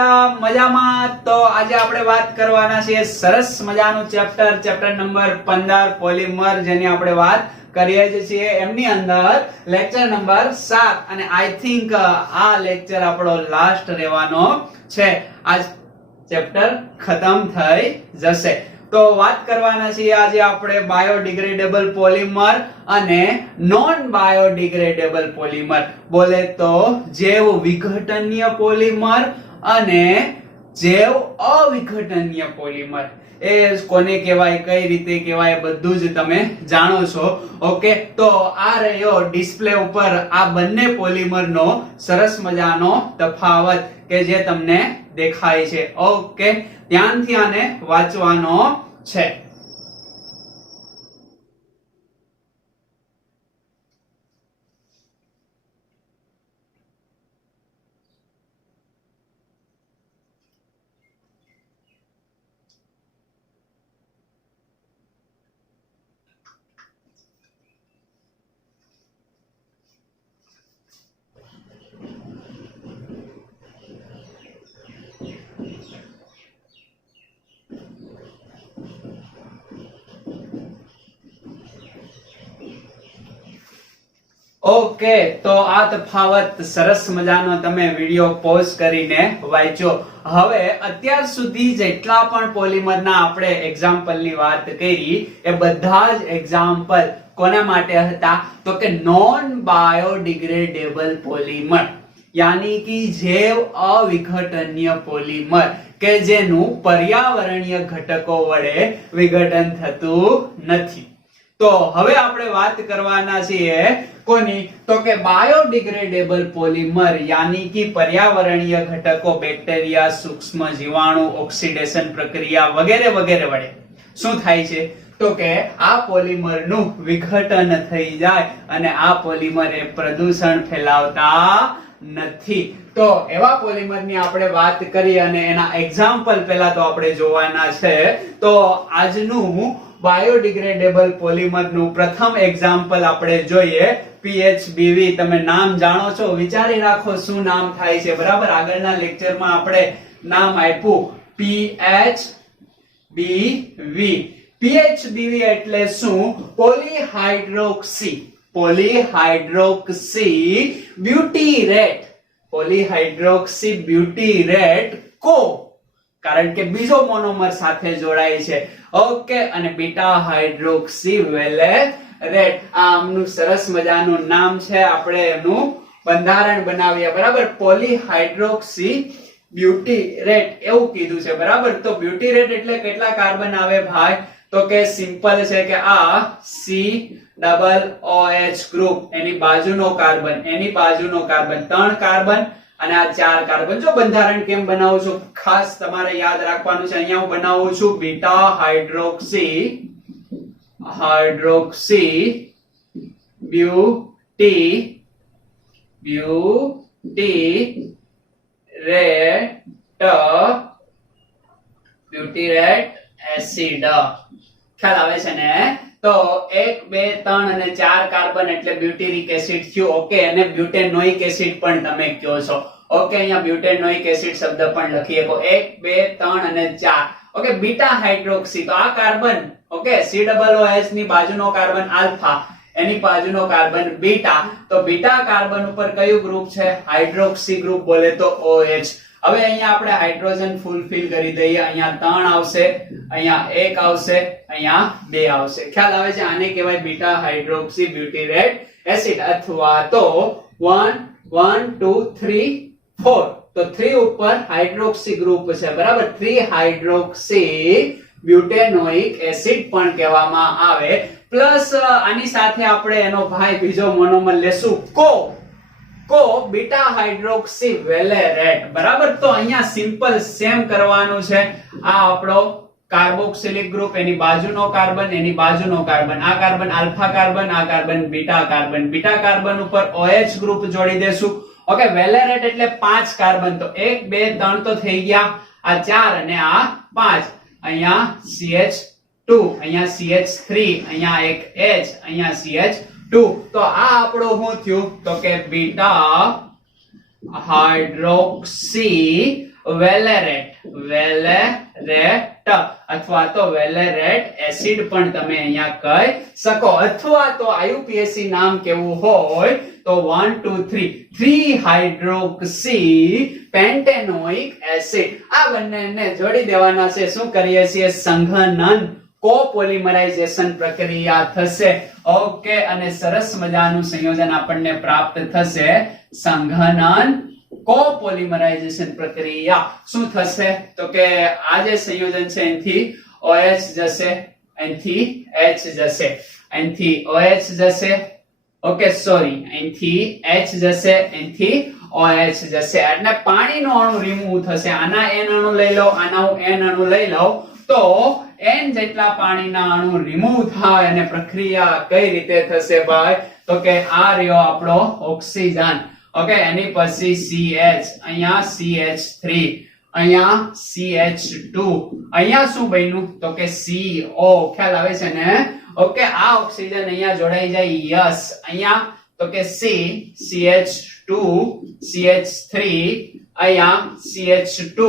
બધા મજામાં? તો આજે આપણે વાત કરવાના છે સરસ મજાનું ચેપ્ટર નંબર 15 પોલિમર, જેની આપણે વાત કરીએ છીએ એમની અંદર લેક્ચર નંબર 7 અને આઈ થિંક આ લેક્ચર આપણો લાસ્ટ રહેવાનો છે. આજ ચેપ્ટર ખતમ થઈ જશે. તો વાત કરવાના છીએ આજે આપણે બાયોડિગ્રેડેબલ પોલિમર અને નોન બાયોડિગ્રેડેબલ પોલિમર. બોલે તો જૈવ વિઘટનીય પોલિમર અને જૈવ અવિઘટનીય પોલિમર. એ કોને કહેવાય, કઈ રીતે કહેવાય, બધું જ તમે જાણો છો. ઓકે, તો આ રહ્યો ડિસ્પ્લે ઉપર આ બંને પોલિમરનો સરસ મજાનો તફાવત કે જે તમને દેખાય છે. ઓકે, ધ્યાનથી આને વાંચવાનો છે. ઓકે, તો આ તફાવત સરસ મજાનો તમે વિડિયો પોઝ કરીને વાંચો. હવે અત્યાર સુધી જેટલા પણ પોલિમરના આપણે એક્ઝામ્પલની વાત કરી એ બધા જ એક્ઝામ્પલ કોના માટે હતા? તો કે નોન બાયોડિગ્રેડેબલ પોલિમર, યાની કે જૈવ અવિઘટનીય પોલિમર કે જેનું પર્યાવરણીય ઘટકો વડે વિઘટન થતું નથી. તો હવે આપણે વાત કરવાના છીએ કોની? તો કે બાયોડિગ્રેડેબલ પોલિમર, યાની કે પર્યાવરણીય ઘટકો, બેક્ટેરિયા, સૂક્ષ્મ જીવાણુ, ઓક્સિડેશન પ્રક્રિયા વગેરે વગેરે વડે શું થાય છે? તો કે આ પોલિમરનું વિઘટન થઈ જાય અને આ પોલિમર એ પ્રદૂષણ ફેલાવતા નથી. તો એવા પોલિમરની આપણે વાત કરી અને એના એક્ઝામ્પલ પહેલા તો આપણે જોવાના છે. તો આજનું બાયોડિગ્રેડેબલ પોલિમરનું પ્રથમ એક્ઝામ્પલ આપણે જોઈએ PHBV. તમે નામ જાણો છો, વિચારી રાખો શું નામ થાય છે. બરાબર, આગળના લેક્ચરમાં આપણે નામ આપ્યું PHBV. PHBV એટલે શું? પોલીહાઇડ્રોક્સી બ્યુટીરેટ. પોલીહાઇડ્રોક્સી બ્યુટીરેટ કો, કારણ કે બીજો મોનોમર સાથે જોડાય છે. ઓકે, અને બીટા હાઇડ્રોક્સી વેલેરેટ. આ આમનું સરસ મજાનું નામ છે. આપણે એનું બંધારણ બનાવીએ. બરાબર, પોલીહાઇડ્રોક્સી બ્યુટીરેટ એવું કીધું છે. બરાબર, તો બ્યુટીરેટ એટલે કેટલા કાર્બન આવે ભાઈ? તો કે સિમ્પલ છે કે આ COOH ગ્રુપ, એની બાજુનો કાર્બન 3 કાર્બન અને આ 4 કાર્બન. જો બંધારણ કેમ બનાવું છું ખાસ તમારે યાદ રાખવાનું છે. અહીંયા હું બનાવું છું બીટા હાઇડ્રોક્સી બ્યુટીરેટ એસિડ. ખ્યાલ આવે છે ને? તો 1 2 3 અને 4 કાર્બન એટલે બ્યુટેરિક એસિડ થયું. ઓકે, અને બ્યુટેનોઇક એસિડ પણ તમે કહો છો. ઓકે, અહીંયા બ્યુટેનોઇક એસિડ શબ્દ પણ લખી શકો. 1 2 3 અને 4. ઓકે, બીટા હાઇડ્રોક્સી, તો આ કાર્બન ઓકે COOH ની બાજુનો કાર્બન આલ્ફા, એની બાજુનો કાર્બન બીટા. તો બીટા કાર્બન ઉપર કયું ગ્રુપ છે? હાઇડ્રોક્સી ગ્રુપ, બોલે તો OH. હવે અહીંયા આપણે હાઇડ્રોજન ફૂલફિલ કરી દઈએ. અહીંયા 3 આવશે, અહીંયા 1 આવશે, અહીંયા 2 આવશે. ખ્યાલ આવે છે? આને કહેવાય બીટા હાઇડ્રોક્સી બ્યુટીરેટ એસિડ. અથવા તો 1 1 2 3 4. તો 3 ઉપર હાઇડ્રોક્સી ગ્રુપ છે. બરાબર, 3 હાઇડ્રોક્સી બ્યુટેનોઇક એસિડ પણ કહેવામાં આવે. પ્લસ આની સાથે આપણે એનો ભાઈ બીજો મોનોમર લેશું કો બીટા હાઇડ્રોક્સી વેલેરેટ. બરાબર, તો અહીંયા સિમ્પલ સેમ કરવાનું છે. આ આપણો કાર્બોક્સિલિક ગ્રુપ, એની બાજુનો કાર્બન, એની બાજુનો કાર્બન, આ કાર્બન આલ્ફા કાર્બન, આ carbon beta carbon. Beta carbon ઉપર OH ગ્રુપ જોડી દેશું. ઓકે, વેલેરેટ એટલે 5 કાર્બન. તો 1 2 3 તો થઈ ગયા, આ 4 અને આ 5. અહીંયા CH2, અહીંયા CH3, અહીંયા એક H, અહીંયા CH2. તો આ આપણો શું થયું? તો કે બીટા હાઇડ્રોક્સી વેલેરેટ અથવા તો વેલેરેટ એસિડ પણ તમે અહીંયા કહી શકો, અથવા તો IUPAC નામ કેવું હોય તો 1 2 3 હાઇડ્રોક્સી પેન્ટેનોઇક એસિડ. આ બંનેને જોડી દેવાના છે. શું કરીએ છીએ? સંઘનન, કોપોલિમરાઇઝેશન પ્રક્રિયા થશે. ઓકે, અને સરસ મજાનું સંયોજન આપણને પ્રાપ્ત થશે. સંઘનન, કોપોલિમરાઇઝેશન પ્રક્રિયા શું થશે? તો કે આ જે સંયોજન છે એનાથી OH જશે, એનાથી H જશે, એનાથી OH જશે. ઓકે, સોરી, એનાથી H જશે, એનાથી OH જશે. એટલે પાણીનો અણુ રિમૂવ થશે. આના N અણુ લઈ લો, આના હું N અણુ લઈ લઉં તો N જેટલા પાણીના અણુ રિમૂવ થાય. અને પ્રક્રિયા કઈ રીતે થશે ભાઈ? તો કે આ રહ્યો આપણો ઓક્સિજન. ઓકે, એની પછી CH, અહીંયા CH3, અહીંયા CH2, અહીંયા શું બન્યું? તો કે CO. ખ્યાલ આવે છે ને? ઓકે, આ ઓક્સિજન અહીંયા જોડાઈ જાય યસ, અહીંયા તો કે C, CH2, CH3, અહીંયા CH2,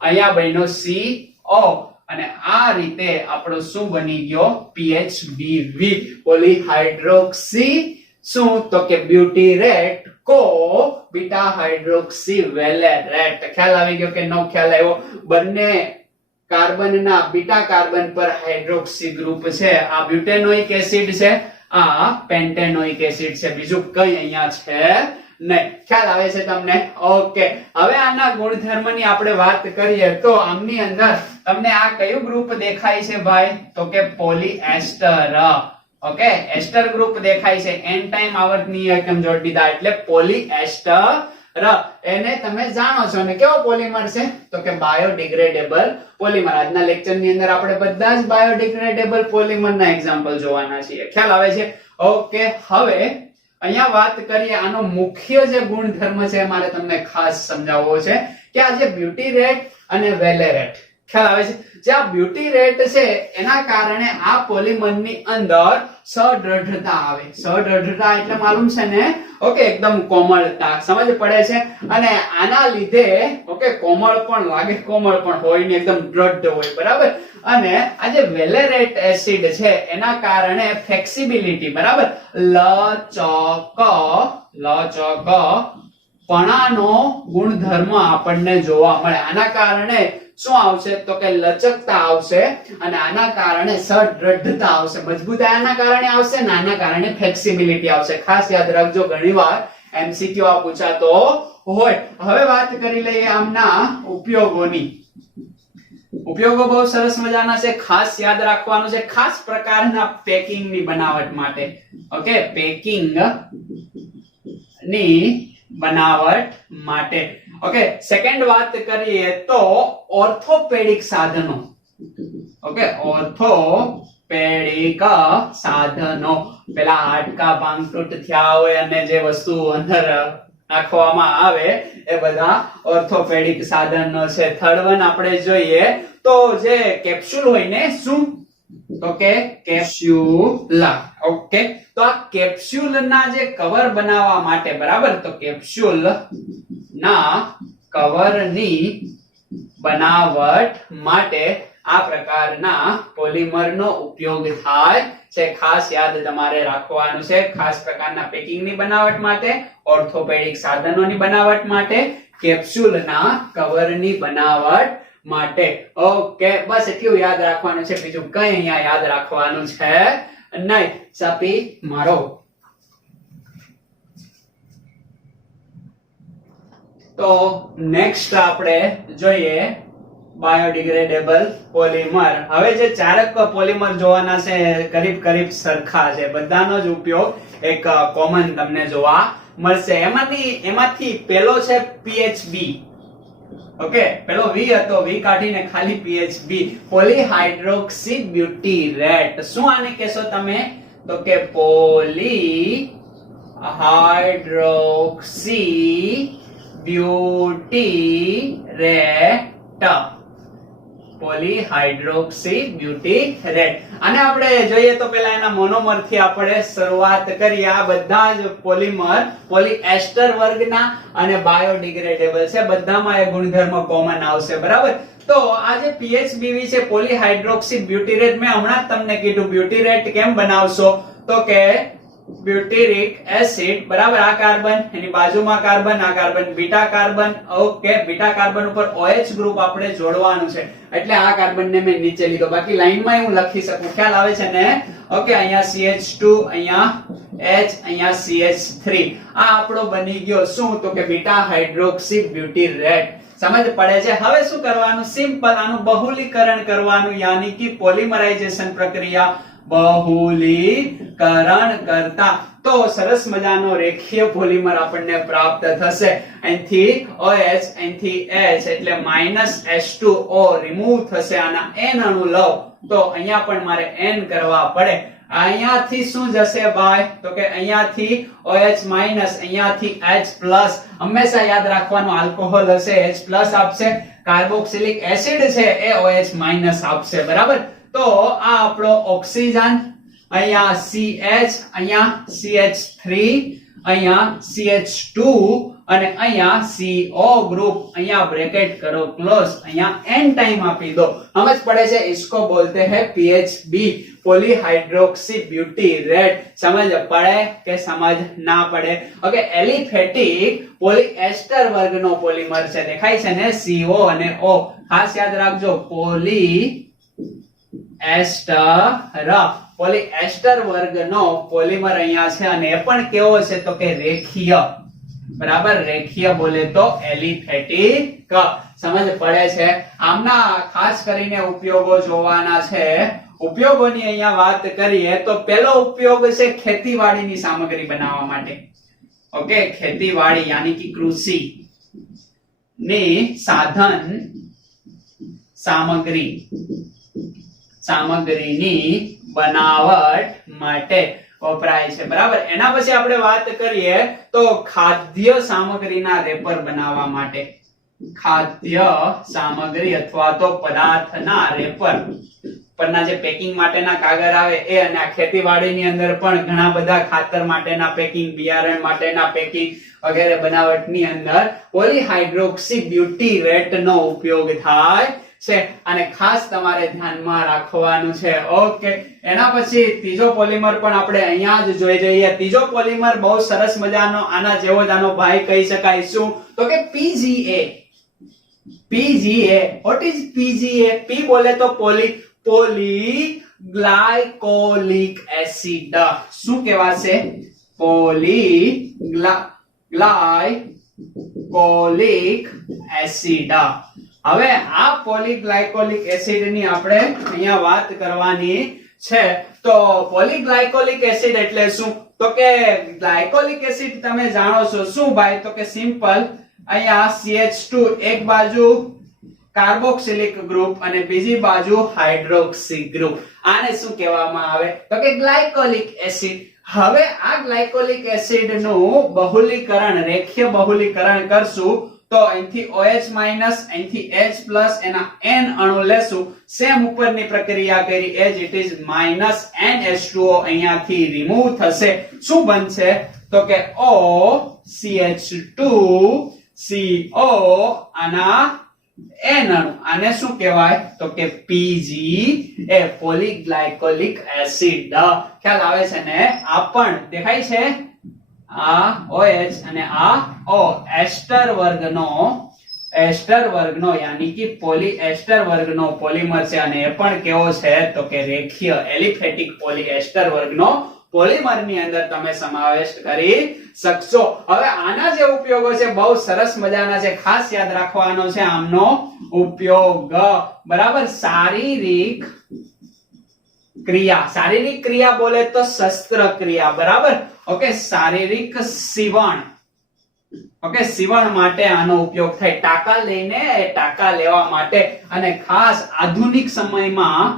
અહીંયા બન્યો CO. અને આ રીતે આપણો શું બની ગયો? PHBV, પોલીહાઇડ્રોક્સી શું? તો કે બ્યુટીરેટ કો બીટા હાઇડ્રોક્સી વેલેરેટ. ખ્યાલ આવી ગયો કે નો ખ્યાલ આવ્યો? બંને કાર્બનના બીટા કાર્બન પર હાઇડ્રોક્સી ગ્રુપ છે. આ બ્યુટેનોઇક એસિડ છે, આ પેન્ટેનોઇક એસિડ છે. બીજું કઈ અહીંયા છે નહીં. ખ્યાલ આવે છે તમને? ઓકે, હવે આના ગુણધર્મની આપણે વાત કરીએ તો આમની અંદર તમને આ કયું ગ્રુપ દેખાય છે ભાઈ? તો કે પોલીએસ્ટર. ઓકે, એસ્ટર ગ્રુપ દેખાય છે. n ટાઈમ આવર્તનીય એકમ જોડી દીધા એટલે પોલીએસ્ટર. એને તમે જાણો છો ને કેવો પોલિમર છે? તો કે બાયોડિગ્રેડેબલ પોલિમર. આજના લેક્ચર ની અંદર આપણે બધા જ બાયોડિગ્રેડેબલ પોલિમર ના એક્ઝામ્પલ જોવાના છીએ. ખ્યાલ આવે છે? ઓકે, હવે અહીંયા વાત કરીએ આનો મુખ્ય જે ગુણધર્મ છે મારે તમને ખાસ સમજાવવો છે કે આ જે બ્યુટીરેટ અને વેલેરેટ, ખ્યાલ આવે છે? જે આ બ્યુટીરેટ છે એના કારણે આ પોલિમરની અંદર સદ્રઢતા આવે. સદ્રઢતા એટલે માલુમ છે ને? ઓકે, એકદમ કોમળતા, સમજ પડે છે? અને આના લીધે ઓકે કોમળ પણ લાગે, કોમળ પણ હોય ને એકદમ દ્રઢ હોય, બરાબર? અને આ જે વેલેરેટ એસિડ છે એના કારણે ફ્લેક્સિબિલિટી, બરાબર, લચક પણાનો ગુણધર્મ આપણને જોવા મળે. આના કારણે શું આવશે? તો કે લચકતા આવશે. અને આના કારણે સદ્રઢતા આવશે. મજબૂતાઈ આના કારણે આવશે ને આના કારણે ફ્લેક્સિબિલિટી આવશે. ખાસ યાદ રાખજો, ઘણીવાર MCQ આ પૂછાતો હોય. હવે વાત કરી લઈએ આમના ઉપયોગોની. ઉપયોગો બહુ સરસ મજાના છે. ખાસ યાદ રાખવાનું છે, ખાસ પ્રકારના પેકિંગ ની બનાવટ માટે. ઓકે, પેકિંગ ની બનાવટ માટે. ઓકે, સેકન્ડ વાત કરીએ તો ઓર્થોપેડિક સાધનો. ઓકે, ઓર્થોપેડિક સાધનો, પેલા હાડકા ભાંગતૂટ થયા હોય અને જે વસ્તુ અંદર નાખવામાં આવે એ બધા ઓર્થોપેડિક સાધનો છે. થર્ડ વન આપણે જોઈએ તો જે કેપ્સ્યુલ હોય ને, શું? તો કે કેપ્સ્યુલ. ઓકે, તો આ કેપ્સ્યુલ ના જે કવર બનાવવા માટે, બરાબર, તો કેપ્સ્યુલ ના કવરની બનાવટ માટે આ પ્રકારના પોલિમરનો ઉપયોગ થાય છે. ખાસ યાદ તમારે રાખવાનું છે. ખાસ પ્રકારના પેકિંગની બનાવટ માટે, ઓર્થોપેડિક સાધનોની બનાવટ માટે, કેપ્સ્યુલના કવરની બનાવટ માટે. ઓકે, બસ એટલું યાદ રાખવાનું છે. બીજું કઈ અહીંયા યાદ રાખવાનું છે નહીં. સાપી મારો. તો નેક્સ્ટ આપણે જોઈએ બાયોડિગ્રેડેબલ પોલિમર. હવે જે ચારક પોલિમર જોવાના છે કરીબ સરખા છે. બધાનો જ ઉપયોગ એક કોમન તમને જોવા મળશે. એમાંથી પેલો છે PHB. ઓકે, પેલો V હતો, V કાઢીને ખાલી PHB, પોલીહાઇડ્રોક્સી બ્યુટીરેટ. શું આને કહેશો તમે? તો કે પોલીહાઇડ્રોક્સી બ્યુટીરેટ. પોલીહાઇડ્રોક્સી બ્યુટીરેટ. અને આપણે જોઈએ તો પેલા એના મોનોમર થી આપણે શરૂઆત કરીએ. આ બધા જ પોલીમર પોલીએસ્ટર વર્ગના અને બાયોડિગ્રેડેબલ છે. બધામાં એ ગુણધર્મ કોમન આવશે, બરાબર. તો આ જે PHBV છે પોલીહાઇડ્રોક્સી બ્યુટીરેટ, મેં હમણાં જ તમને કીધું બ્યુટીરેટ કેમ બનાવશો, તો કે બ્યુટેરિક એસિડ, બરાબર. આ કાર્બન, એની બાજુમાં કાર્બન, આ carbon beta carbon. Okay, beta carbon ઉપર OH ગ્રુપ આપણે જોડવાનું છે, એટલે આ કાર્બન ને મેં નીચે લીધો. બાકી લાઈનમાં હું લખી શકું, ખ્યાલ આવે છે ને? ઓકે, અહીંયા CH2, અહીંયા H, અહીંયા CH3. આ આપણો બની ગયો શું, તો કે બીટા હાઇડ્રોક્સી બ્યુટીરેટ. સમજ પડે છે? હવે શું કરવાનું, સિમ્પલ આનું બહુલીકરણ કરવાનું, યાની કે પોલિમરાઇઝેશન પ્રક્રિયા. બહુલીકરણ કરતા તો સરસ મજાનો રેખીય પોલિમર આપણને પ્રાપ્ત થશે. અહીંથી OH, અહીંથી H, એટલે -H2O રિમૂવ થશે. આના N અણુ લઉં તો અહીંયા પણ મારે N કરવા પડે. અહીંયાથી શું જશે ભાઈ, તો કે અહીંયાથી OH-, અહીંયાથી H+. હંમેશા યાદ રાખવાનું, આલ્કોહોલ હશે H+ આપશે, કાર્બોક્સિલિક એસિડ છે એ OH- આપશે, બરાબર. તો આ આપણો ઓક્સિજન, અહીંયા CH, અહીંયા CH3, અહીંયા CH2 અને અહીંયા CO ગ્રુપ. અહીંયા બ્રેકેટ કરો ક્લોઝ, અહીંયા n ટાઈમ આપી દો. સમજ પડે છે? इसको बोलते हैं PHB, પોલીહાઇડ્રોક્સી બ્યુટીરેટ. સમજ પડે કે સમજ ના પડે? ઓકે, એલિફેટિક પોલીએસ્ટર વર્ગનો પોલિમર છે, દેખાય છે ને? CO અને O. ખાસ યાદ રાખજો, પોલીએસ્ટર વર્ગનો પોલિમર અહીંયા છે, અને એ પણ કેવો છે, તો કે રેખીય, બરાબર. રેખીય બોલે તો એલિફેટિક. સમજ પડે છે? આમના ખાસ કરીને ઉપયોગો જોવાના છે. ઉપયોગોની અહીંયા વાત કરીએ તો પહેલો ઉપયોગ છે ખેતીવાડીની સામગ્રી બનાવવા માટે. ઓકે, ખેતીવાડી યાની કે કૃષિ ની સાધન સામગ્રીની બનાવટ માટે વપરાય છે, બરાબર. એના પછી આપણે વાત કરીએ તો ખાદ્ય સામગ્રીના રેપર બનાવવા માટે. ખાદ્ય સામગ્રી અથવા તો પદાર્થના રેપર પરના જે પેકિંગ માટેના કાગળ આવે એ, અને આ ખેતીવાડીની અંદર પણ ઘણા બધા ખાતર માટેના પેકિંગ, બિયારણ માટેના પેકિંગ વગેરે બનાવટની અંદર પોલીહાઇડ્રોક્સી બ્યુટીરેટ નો ઉપયોગ થાય છે, અને ખાસ તમારે ધ્યાનમાં રાખવાનું છે. ઓકે, એના પછી ત્રીજો પોલિમર પણ આપણે અહીંયા જ જોઈ જઈએ. ત્રીજો પોલિમર બહુ સરસ મજાનો, આના જેવો જ આનો ભાઈ કહી શકાય. શું, તો કે PGA. What is PGA? P બોલે તો પોલીગ્લાયકોલિક એસિડ. શું કહેવાશે? પોલીગ્લાયકોલિક એસિડ. હવે આ પોલીગ્લાયકોલિક એસિડ ની આપણે અહીંયા વાત કરવાની છે. તો પોલીગ્લાયકોલિક એસિડ એટલે શું, તો કે ગ્લાયકોલિક એસિડ તમે જાણો છો શું ભાઈ, તો કે સિમ્પલ, અહીંયા CH2 એક બાજુ કાર્બોક્સિલિક ગ્રુપ અને બીજી બાજુ હાઇડ્રોક્સી ગ્રુપ. આને શું કહેવામાં આવે, તો કે ગ્લાયકોલિક એસિડ. હવે આ ગ્લાયકોલિક એસિડ નું બહુલીકરણ, રેખીય બહુલીકરણ કરશું તો અહીંથી OH-, અહીંથી H+, એના N અણુ લેશું. સેમ ઉપરની પ્રક્રિયા કરી એજ ઇટ ઇઝ, -NH2O અહીંયાથી રિમૂવ થશે. શું બનશે, તો કે OCH2CO આના N અણુ. આને શું કહેવાય, તો કે PGA, પોલીગ્લાયકોલિક એસિડ. ખ્યાલ આવે છે ને? આ પણ દેખાય છે, આ OH અને આ O, એસ્ટર વર્ગનો યાની કે પોલીએસ્ટર વર્ગનો પોલિમર છે, અને એ પણ કેવો છે, તો કે રેખીય એલિફેટિક પોલીએસ્ટર વર્ગનો પોલિમર ની અંદર તમે સમાવેશ કરી શકશો. હવે આના જે ઉપયોગો છે બહુ સરસ મજાના છે, ખાસ યાદ રાખવાનો છે આમનો ઉપયોગ, બરાબર. શારીરિક ક્રિયા બોલે તો શસ્ત્રક્રિયા, બરાબર. ઓકે, શારીરિક સીવણ. ઓકે, સીવણ માટે આનો ઉપયોગ થાય. ટાંકા લઈને ટાંકા લેવા માટે, અને ખાસ આધુનિક સમયમાં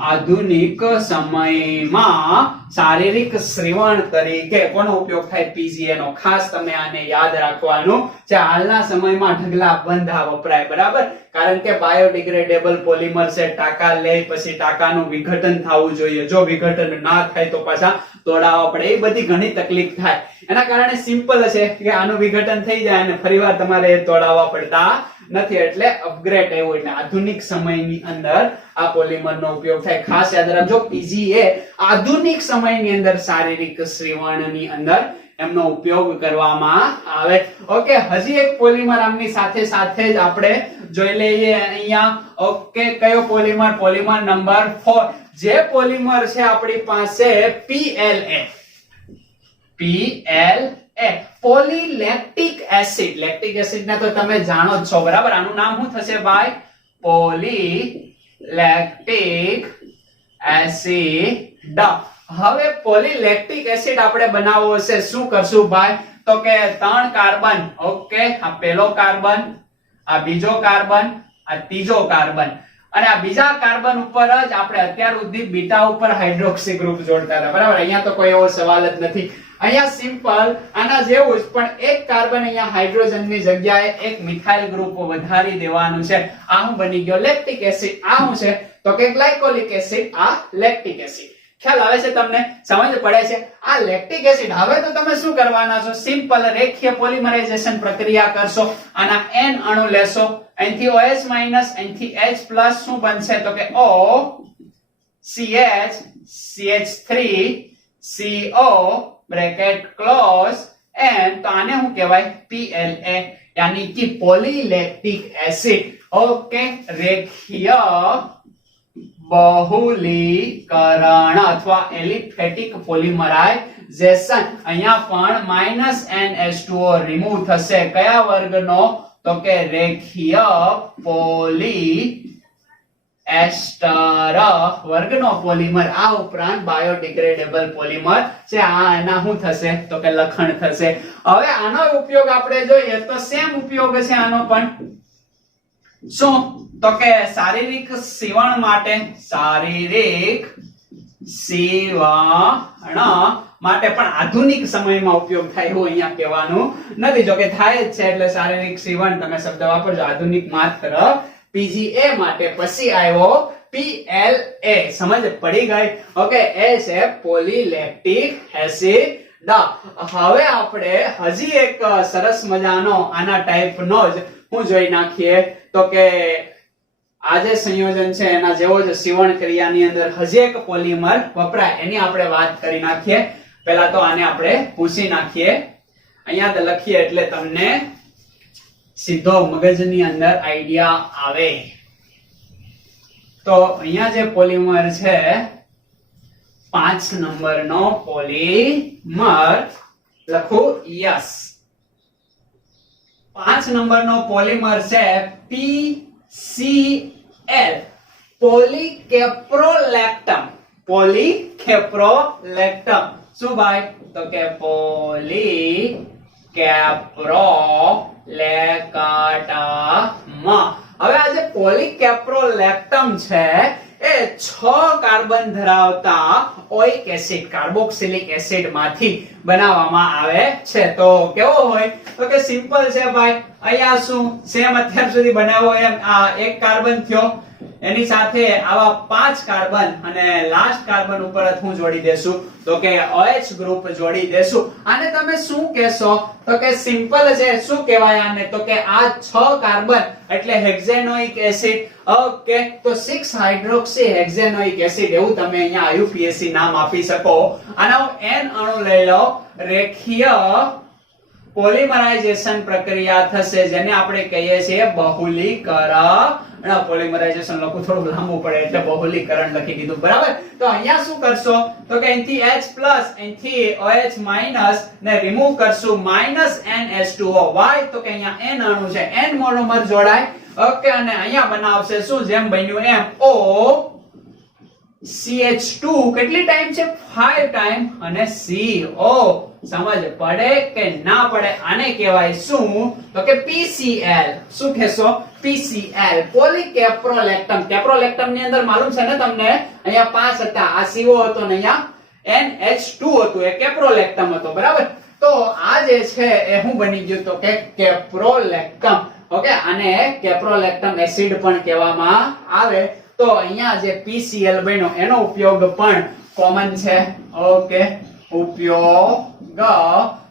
આધુનિક સમયમાં શારીરિક શ્રીવણ તરીકે કોનો ઉપયોગ થાય? PGA નો. ખાસ તમે આને યાદ રાખવાનું છે. હાલના સમયમાં ઢગલા બંધા વપરાય, બરાબર? કારણ કે બાયોડિગ્રેડેબલ પોલિમર છે, ટાંકા લે પછી ટાંકાનું વિઘટન થવું જોઈએ. જો વિઘટન ના થાય તો પાછા તોડાવવા પડે, એ બધી ઘણી તકલીફ થાય. એના કારણે સિમ્પલ છે કે આનું વિઘટન થઈ જાય અને ફરીવાર તમારે તોડાવવા પડતા નથી. એટલે અપગ્રેડ આવ્યું, એટલે આધુનિક સમયની અંદર આ પોલિમરનો ઉપયોગ થાય. ખાસ યાદ રાખજો, PGA આધુનિક સમયની અંદર શારીરિક શ્રીવણની અંદર એમનો ઉપયોગ કરવામાં આવે. ઓકે, હજી એક પોલિમર આમની સાથે સાથે જ આપણે જોઈ લઈએ અહીંયા. ઓકે, કયો પોલિમર? Polymer number 4. જે પોલિમર છે આપણી પાસે PLA. પોલીલેક્ટિક એસિડ. લેક્ટિક એસિડ ને તો તમે જાણો જ છો, બરાબર? આનું નામ શું થશે ભાઈ? પોલીલેક્ટિક એસિડ. હવે પોલીલેક્ટિક એસિડ આપણે બનાવવો છે, શું કરશું ભાઈ? તો કે 3 કાર્બન. ઓકે, આ પહેલો કાર્બન, આ બીજો કાર્બન, આ ત્રીજો કાર્બન, અને આ બીજા કાર્બન ઉપર જ આપણે અત્યાર સુધી બીટા ઉપર હાઇડ્રોક્સી ગ્રુપ જોડતા હતા, બરાબર? અહીંયા તો કોઈ એવો સવાલ જ નથી. અહીંયા સિમ્પલ આના જેવું જ, પણ એક કાર્બન અહીંયા હાઇડ્રોજનની જગ્યાએ એક મિથાઇલ ગ્રુપ વધારી દેવાનું છે. આ શું બની ગયો? Lactic acid. આ શું છે? તો કે ગ્લાયકોલિક એસિડ, આ લેક્ટિક એસિડ. ખ્યાલ આવે છે તમને? સમજ પડે છે? આ લેક્ટિક એસિડ. હવે તો તમે શું કરવાના છો? સિમ્પલ રેખીય પોલિમરાઇઝેશન પ્રક્રિયા કરશો. આના n અણુ લેશો, અહીંથી OH- અહીંથી H+ શું બનશે? તો કે O CH CH3 CO bracket close end. તો આને શું કહેવાય? PLA, યાની કે પોલીલેક્ટિક એસિડ. ઓકે, રેખીય બહુલીકરણ અથવા એલિફેટિક પોલિમરાઇઝેશન. અહીંયા પણ -NH2O રિમૂવ થશે. કયા વર્ગનો? તો કે રેખીય પોલીએસ્ટર વર્ગનો પોલિમર. આ ઉપરાંત બાયોડિગ્રેડેબલ પોલિમર છે. આ એના શું થશે? તો કે લખણ થશે. હવે આનો ઉપયોગ આપણે જોઈએ તો સેમ ઉપયોગ છે આનો પણ. શું? તો કે શારીરિક સીવણ માટે. શારીરિક સીવણ માટે પણ આધુનિક સમયમાં ઉપયોગ થાય એવું અહીંયા કહેવાનું નથી. જો કે થાય જ છે, એટલે શારીરિક સીવણ તમે શબ્દ વાપરજો. આધુનિક માત્ર PGA માટે. પછી આવ્યો PLA. સમજ પડી ગઈ? ઓકે, એ છે પોલીલેક્ટિક એસિડ. હવે આપણે હજી એક સરસ મજાનો આના ટાઈપનો જ હું જોઈ નાખીએ. તો કે આ જે સંયોજન છે એના જેવો જ સીવણ ક્રિયાની અંદર હજી એક પોલિમર વપરાય, એની આપણે વાત કરી નાખીએ. પહેલા તો આને આપણે પૂછી નાખીએ. અહીંયા લખીએ એટલે તમને સીધો મગજની અંદર આઈડિયા આવે. તો અહીંયા જે પોલિમર છે 5 નંબરનો પોલિમર લખો. યસ, 5 નંબરનો પોલિમર છે PCl, પોલીકેપ્રોલેક્ટમ. પોલીકેપ્રોલેક્ટમ શું ભાઈ? તો કે પોલીકેપ્રોલેક્ટમ. હવે આ જે પોલીકેપ્રોલેક્ટમ છે એ 6 કાર્બન ધરાવતા ઓઇક એસિડ, કાર્બોક્સિલિક એસિડ માંથી બનાવવામાં આવે છે. તો કેવો હોય? તો કે સિમ્પલ છે ભાઈ. અહીંયા શું સેમ અત્યાર સુધી બનાવ્યો એમ. આ એક કાર્બન થયો, એની સાથે આવા 5 કાર્બન અને લાસ્ટ કાર્બન ઉપર હું જોડી દેશું. તો કે OH ગ્રુપ જોડી દેશું. આને તમે શું કહેશો? તો કે સિમ્પલ છે. શું કહેવાય આને? તો કે આ 6 કાર્બન એટલે હેક્ઝેનોઇક એસિડ. ઓકે, તો 6 હાઇડ્રોક્સી હેક્ઝેનોઇક એસિડ એવું તમે અહીંયા IUPAC નામ આપી શકો. આનો n અણુ લઈ લો. રેખીય પોલિમરાઇઝેશન પ્રક્રિયા થશે, જેને આપણે કહીએ છીએ બહુલીકરણ. પોલિમરાઇઝેશન લખવું થોડું લાંબુ પડે એટલે બહુલીકરણ લખી દીધું, બરાબર? તો અહીંયા શું કરશો? તો કે અહીંથી H+ અહીંથી OH- ને રિમૂવ કરશું. -NH2O. વાય? તો કે અહીંયા n અણુ છે, n મોનોમર જોડાય. ઓકે, અને અહીંયા બનાવશે શું? જેમ બન્યું એમ O CH2 કેટલી ટાઈમ છે 5 ટાઈમ અને CO સમજ પડે કે ના પડે આને કહેવાય શું તો કે PCl શું કહેશો PCl પોલીકેપ્રોલેક્ટમ કેપ્રોલેક્ટમ ની અંદર માલુમ છે ને તમને અહીંયા 5 હતા આ CO હતો ને અહીંયા NH2 હતું એ કેપ્રોલેક્ટમ હતો બરાબર તો આ જે છે એ શું બની ગયું તો કે કેપ્રોલેક્ટમ ઓકે આને કેપ્રોલેક્ટમ એસિડ પણ કહેવામાં આવે તો અહીંયા જે PCl બન્યો એનો ઉપયોગ પણ કોમન છે ઓકે ઉપયોગ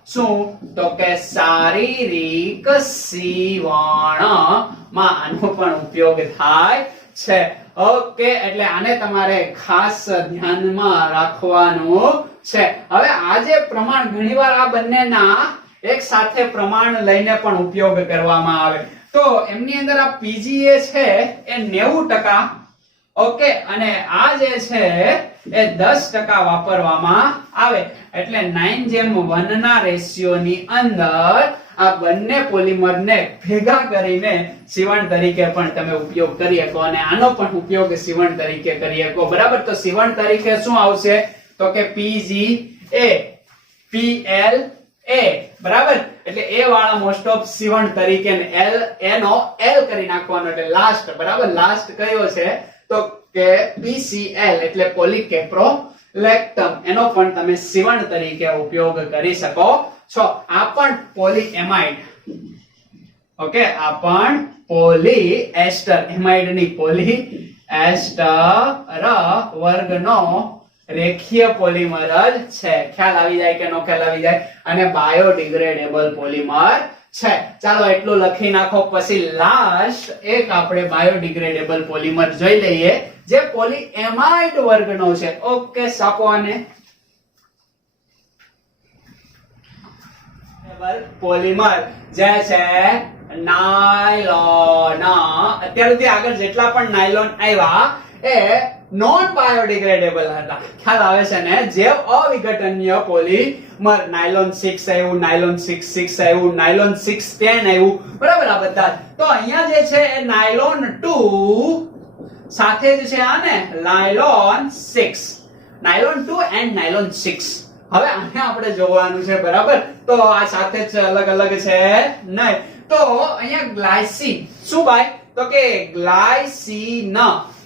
શું તો કે શારીરિક સીવણમાં આનો પણ ઉપયોગ થાય છે ઓકે એટલે આને તમારે ખાસ ધ્યાનમાં રાખવાનું છે હવે આ જે પ્રમાણ ઘણીવાર આ બંનેના એક સાથે પ્રમાણ લઈને પણ ઉપયોગ કરવામાં આવે તો એમની અંદર આ PGA છે એ 90% ઓકે અને આ જે છે એ 10% વાપરવામાં આવે એટલે 9:1 ના રેશિયોની અંદર આ બંને પોલિમરને ભેગા કરીને સીવણ તરીકે પણ તમે ઉપયોગ કરી શકો અને આનો પણ ઉપયોગ સીવણ તરીકે કરી શકો બરાબર તો સીવણ તરીકે શું આવશે તો કે PGA PLA બરાબર એટલે એ વાળા મોસ્ટ ઓફ સીવણ તરીકે L નો L કરી નાખવાનો એટલે લાસ્ટ બરાબર લાસ્ટ કયો છે તો કે PCl એટલે પોલીકેપ્રોલેક્ટમ એનો પણ તમે સીવણ તરીકે ઉપયોગ કરી શકો છો આ પણ પોલીએમાઇડ ઓકે આ પણ પોલીએસ્ટર એમાઇડ ની પોલીએસ્ટર વર્ગનો રેખીય પોલિમર જ છે ખ્યાલ આવી જાય કે નો ખ્યાલ આવી જાય અને બાયોડિગ્રેડેબલ પોલિમર છે ચાલો એટલું લખી નાખો પછી લાસ્ટ એક આપણે બાયોડિગ્રેડેબલ પોલિમર જોઈ લઈએ જે પોલીએમાઇડ વર્ગનો છે ઓકે સાપો આને પોલિમર જે છે નાયલોન અત્યાર સુધી આગળ જેટલા પણ નાયલોન આવ્યા એ નોન બાયોડિગ્રેડેબલ હતા ખ્યાલ આવે છે ને જે અવિઘટનીય પોલિમર નાયલોન 6 આવ્યું નાયલોન 6 આવ્યું નાયલોન 610 આવ્યું બરાબર આ બધા તો અહીંયા જે છે એ નાયલોન 2 સાથે જ છે આ ને નાયલોન 6 નાયલોન 2 એન્ડ નાયલોન 6 હવે આને આપણે જોવાનું છે બરાબર તો આ સાથે જ અલગ અલગ છે નહીં તો અહીંયા ગ્લાયસીન શું ભાઈ તો કે ગ્લાયસીન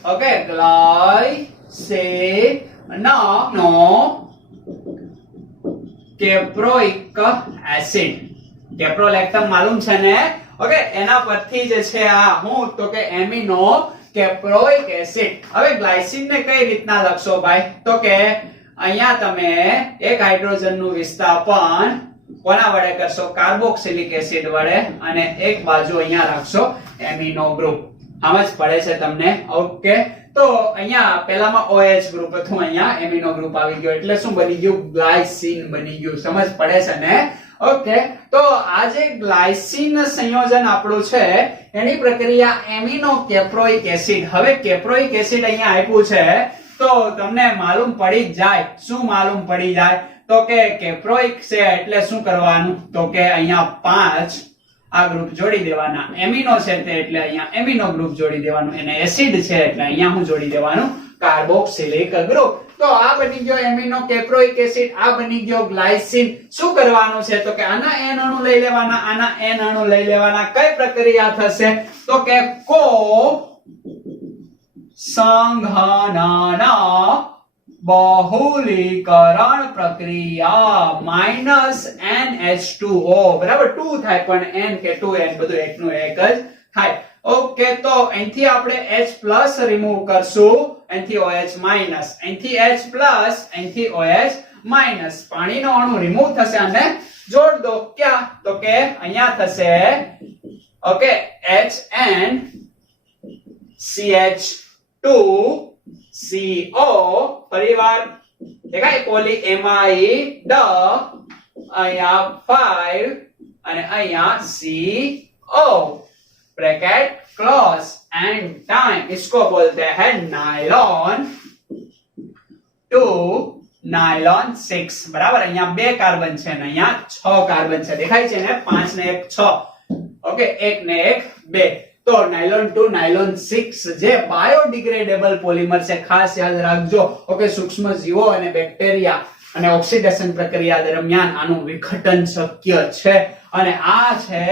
ઓકે ગ્લાયસીન નો કેપ્રોઇક એસિડ કેપ્રોલેક્ટમ માલુમ છે ને ઓકે એના પરથી જે છે આ હું તો કે એમિનો કેપ્રોઇક એસિડ હવે ગ્લાયસીન ને કઈ રીતના લખશો ભાઈ તો કે અહીંયા તમે એક હાઇડ્રોજન નું વિસ્થાપન કોના વડે કરશો કાર્બોક્સિલિક એસિડ વડે અને એક બાજુ અહીંયા રાખશો એમિનો ગ્રુપ સમજ પડે છે તમને ઓકે તો અહીંયા પહેલામાં OH ગ્રુપ હતું અહીંયા એમિનો ગ્રુપ આવી ગયો એટલે શું બની ગયું ગ્લાયસીન બની ગયું સમજ પડે છે ને ઓકે તો આ જે ગ્લાયસીન સંયોજન આપણું છે એની પ્રક્રિયા એમિનો કેપ્રોઇક એસિડ હવે કેપ્રોઇક એસિડ અહીંયા આપ્યું છે તો તમને માલુમ પડી જાય શું માલુમ પડી જાય તો કે કેપ્રોઇક છે એટલે શું કરવાનું તો કે અહીંયા 5 આ ગ્રુપ જોડી દેવાના એમિનો છે તે એટલે અહીંયા એમિનો ગ્રુપ જોડી દેવાનું અને એસિડ છે એટલે અહીંયા હું જોડી દેવાનું કાર્બોક્સિલિક ગ્રુપ તો આ બની ગયો એમિનો કેપ્રોઇક એસિડ આ બની ગયો ગ્લાયસીન શું કરવાનું છે તો કે આના n અણુ લઈ લેવાના આના n અણુ લઈ લેવાના કઈ પ્રક્રિયા થશે તો કે કો સંઘનના બહુલીકરણ પ્રક્રિયા -NH2O બરાબર 2 થાય પણ n કે 2n બધું એકનું એક જ થાય ઓકે તો અહીંથી આપણે H+ રિમૂવ કરશું અહીંથી OH- અહીંથી H+ અહીંથી OH- પાણીનો અણુ રિમૂવ થશે અને જોડ દો ક્યાં તો કે અહીંયા થશે ઓકે HN CH2CO ફરીવાર દેખાય પોલીએમાઇડ અહીંયા 5 અને અહીંયા CO bracket close and time इसको बोलते हैं नायलॉन 2 नायलॉन 6 बराबर અહીંયા બે કાર્બન છે ને અહીંયા 6 કાર્બન છે દેખાય છે ને 5 ને 1 6 ઓકે 1 ને 1 2 તો નાયલોન 2 નાયલોન 6 જે બાયોડિગ્રેડેબલ પોલિમર છે, ખાસ યાદ રાખજો. ઓકે, સૂક્ષ્મ જીવો અને બેક્ટેરિયા અને ઓક્સિડેશન પ્રક્રિયા દરમિયાન આનું વિઘટન શક્ય છે. અને આ છે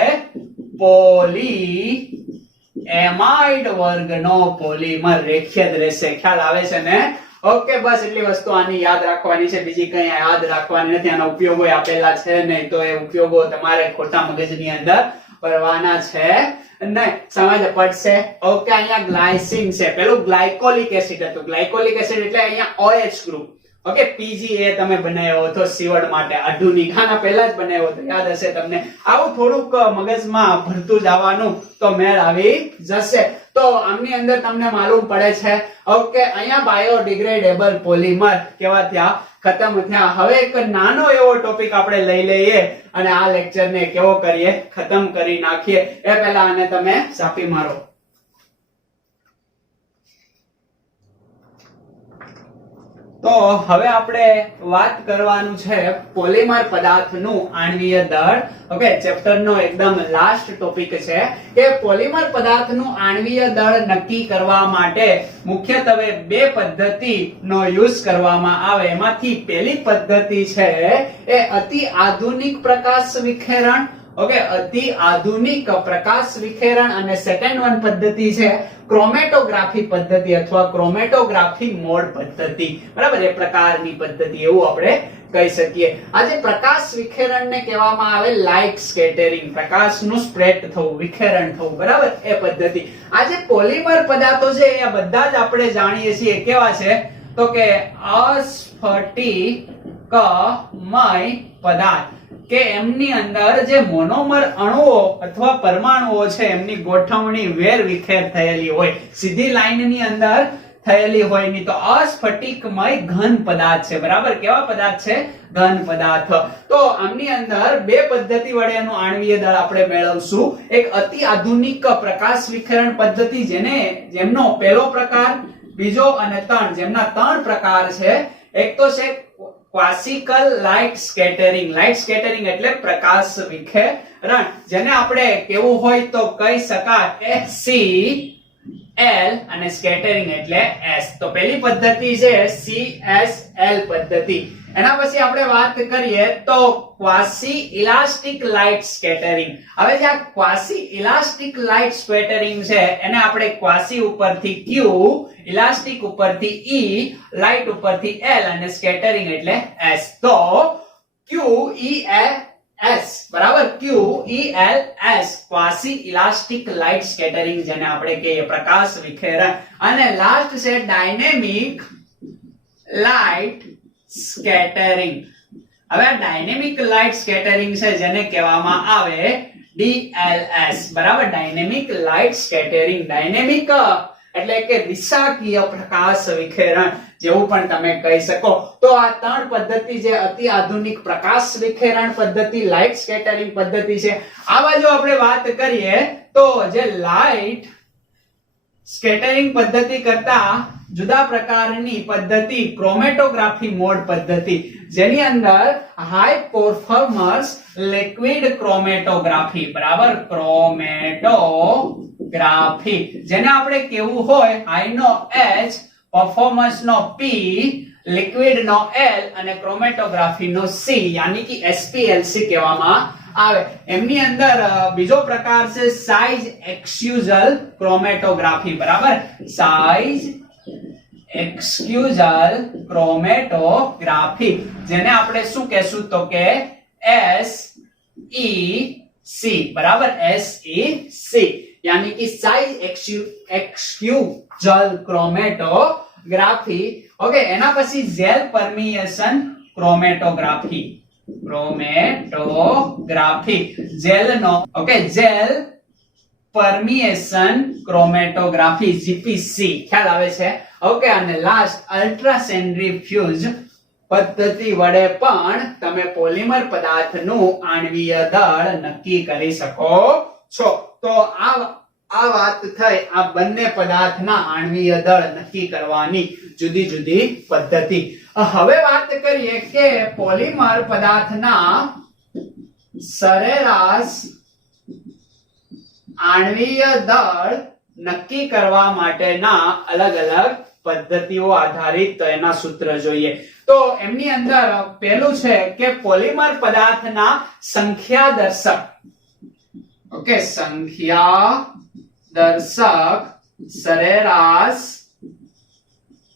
પોલીએમાઇડ વર્ગનો પોલિમર. રેખીય જ રહેશે. ખ્યાલ આવે છે ને? ઓકે, બસ એટલી વસ્તુ આની યાદ રાખવાની છે, બીજી કઈ યાદ રાખવાની નથી. આના ઉપયોગો આપેલા છે નહીં, તો એ ઉપયોગો તમારે ખોટા મગજની અંદર ભરવાના છે નહીં. સમજ પડશે? ઓકે, અહીંયા ગ્લાયસિન છે. પેલું ગ્લાયકોલિક એસિડ હતું. ગ્લાયકોલિક એસિડ એટલે અહીંયા OH ગ્રુપ. ઓકે, PGA તમે બનાવ્યો હતો સીવડ માટે, આધુનિક. આના પહેલા જ બનાવ્યો હતો, યાદ હશે તમને. આવું થોડુંક મગજમાં ભરતું જવાનું તો મેળ આવી જશે. તો આમની અંદર તમને માલુમ પડે છે. ઓકે, અહીંયા બાયોડિગ્રેડેબલ પોલિમર કેવા થયા? ખતમ થયા. હવે એક નાનો એવો ટોપિક આપણે લઈ લઈએ અને આ લેક્ચરને કેવો કરીએ? ખતમ કરી નાખીએ. એ પહેલા આને તમે સાપી મારો. તો હવે આપણે વાત કરવાનું છે પોલિમર પદાર્થનું આણ્વીય દળ. ઓકે, ચેપ્ટરનો એકદમ લાસ્ટ ટોપિક છે કે પોલિમર પદાર્થનું આણ્વીય દળ નક્કી કરવા માટે મુખ્યત્વે બે પદ્ધતિનો યુઝ કરવામાં આવે. એમાંથી પહેલી પદ્ધતિ છે એ અતિ આધુનિક પ્રકાશ વિખેરણ. ઓકે, અતિ આધુનિક પ્રકાશ વિખેરણ. અને સેકન્ડ વન પદ્ધતિ છે ક્રોમેટોગ્રાફી પદ્ધતિ અથવા ક્રોમેટોગ્રાફી મોડ પદ્ધતિ. બરાબર, એ પ્રકારની પદ્ધતિ એવું આપણે કહી શકીએ. આજે પ્રકાશ વિખેરણને કહેવામાં આવે લાઇટ સ્કેટરિંગ. પ્રકાશનું સ્પ્રેડ થવું, વિખેરણ થવું. બરાબર, એ પદ્ધતિ. આજે પોલિમર પદાર્થો છે એ બધા જ આપણે જાણીએ છીએ કેવા છે? તો કે અસ્ફટિકમય પદાર્થ, કે એમની અંદર જે મોનોમર અણુઓ અથવા પરમાણુઓ છે એમની ગોઠવણી વેર વિખેર થયેલી હોય, સીધી લાઈનની અંદર થયેલી હોય નહીં. તો અસ્ફટિકમય ઘન પદાર્થ છે. બરાબર, કેવા પદાર્થ છે? ઘન પદાર્થ. તો આમની અંદર બે પદ્ધતિ વડે એનું આણ્વીય દળ આપણે મેળવશું. એક અતિ આધુનિક પ્રકાશ વિખેરણ પદ્ધતિ, જેમનો પહેલો પ્રકાર, બીજો અને ત્રણ, જેમના ત્રણ પ્રકાર છે. એક તો છે classical light scattering. Light scattering એટલે પ્રકાશ વિખેરણ, જેને આપણે કેવું હોય તો કહી શકાય CL અને સ્કેટરિંગ એટલે S. તો પહેલી પદ્ધતિ છે CSL પદ્ધતિ. એના પછી આપણે વાત કરીએ તો ક્વાસી ઇલાસ્ટિક લાઇટ સ્કેટરિંગ. હવે જે આ ક્વાસી ઇલાસ્ટિક લાઇટ સ્કેટરિંગ છે એને આપણે ક્વાસી ઉપરથી Q, ઇલાસ્ટિક ઉપરથી E, લાઇટ ઉપરથી L અને સ્કેટરિંગ એટલે S. તો QES બરાબર, QELS ક્વાસી ઇલાસ્ટિક લાઇટ સ્કેટરિંગ, જેને આપણે કહીએ પ્રકાશ વિખેરણ. અને લાસ્ટ છે ડાયનેમિક લાઇટ સ્કેટરિંગ. હવે ડાયનેમિક લાઇટ સ્કેટરિંગ છે જેને કહેવામાં આવે DLS. બરાબર, ડાયનેમિક લાઇટ સ્કેટરિંગ. ડાયનેમિક એટલે કે દિશાકીય પ્રકાશ વિખેરણ જેવું પણ તમે કહી શકો. તો આ ત્રણ પદ્ધતિ જે અતિ આધુનિક પ્રકાશ વિખેરણ પદ્ધતિ, લાઇટ સ્કેટરિંગ પદ્ધતિ છે. આ બાજુ આપણે વાત કરીએ તો જે લાઇટ સ્કેટરિંગ પદ્ધતિ કરતા જુદા પ્રકારની પદ્ધતિ ક્રોમેટોગ્રાફી મોડ પદ્ધતિ, જેની અંદર હાઈ પરફોર્મન્સ લિક્વિડ ક્રોમેટોગ્રાફી. બરાબર, ક્રોમેટોગ્રાફી, જેને આપણે કેવું હોય હાઈ નો H, પરફોર્મન્સ નો P, લિક્વિડ નો L અને ક્રોમેટોગ્રાફી નો C, યાની કે SPLC કહેવામાં આવે. એમની અંદર બીજો પ્રકાર છે સાઇઝ એક્સ્ક્યુઝલ ક્રોમેટોગ્રાફી. બરાબર, સાઇઝ એક્સ્ક્યુઝલ ક્રોમેટોગ્રાફી, જેને આપણે શું કહેશું તો કે SEC. બરાબર, SEC યાની કે સાઇઝ એક્સ્ક્યુઝલ ક્રોમેટોગ્રાફી. ઓકે, એના પછી જેલ પરમિએશન ક્રોમેટોગ્રાફી. જેલ નો ઓકે, જેલ પરમિએશન ક્રોમેટોગ્રાફી, GPC. ખ્યાલ આવે છે? ઓકે, અને લાસ્ટ અલ્ટ્રાસેન્ટ્રીફ્યુજ પદ્ધતિ વડે પણ તમે પોલિમર પદાર્થનું આણ્વીય દળ નક્કી કરી શકો છો. તો આ વાત થઈ આ બંને પદાર્થના આણ્વીય દળ નક્કી કરવાની જુદી જુદી પદ્ધતિ. હવે વાત કરીએ કે પોલિમર પદાર્થના સરેરાશ આણ્વીય દળ નક્કી કરવા માટેના અલગ અલગ પદ્ધતિઓ આધારિત એના સૂત્ર જોઈએ. તો એમની અંદર પહેલું છે કે પોલિમર પદાર્થના સંખ્યા દર્શક, ઓકે, સંખ્યા દર્શક સરેરાશ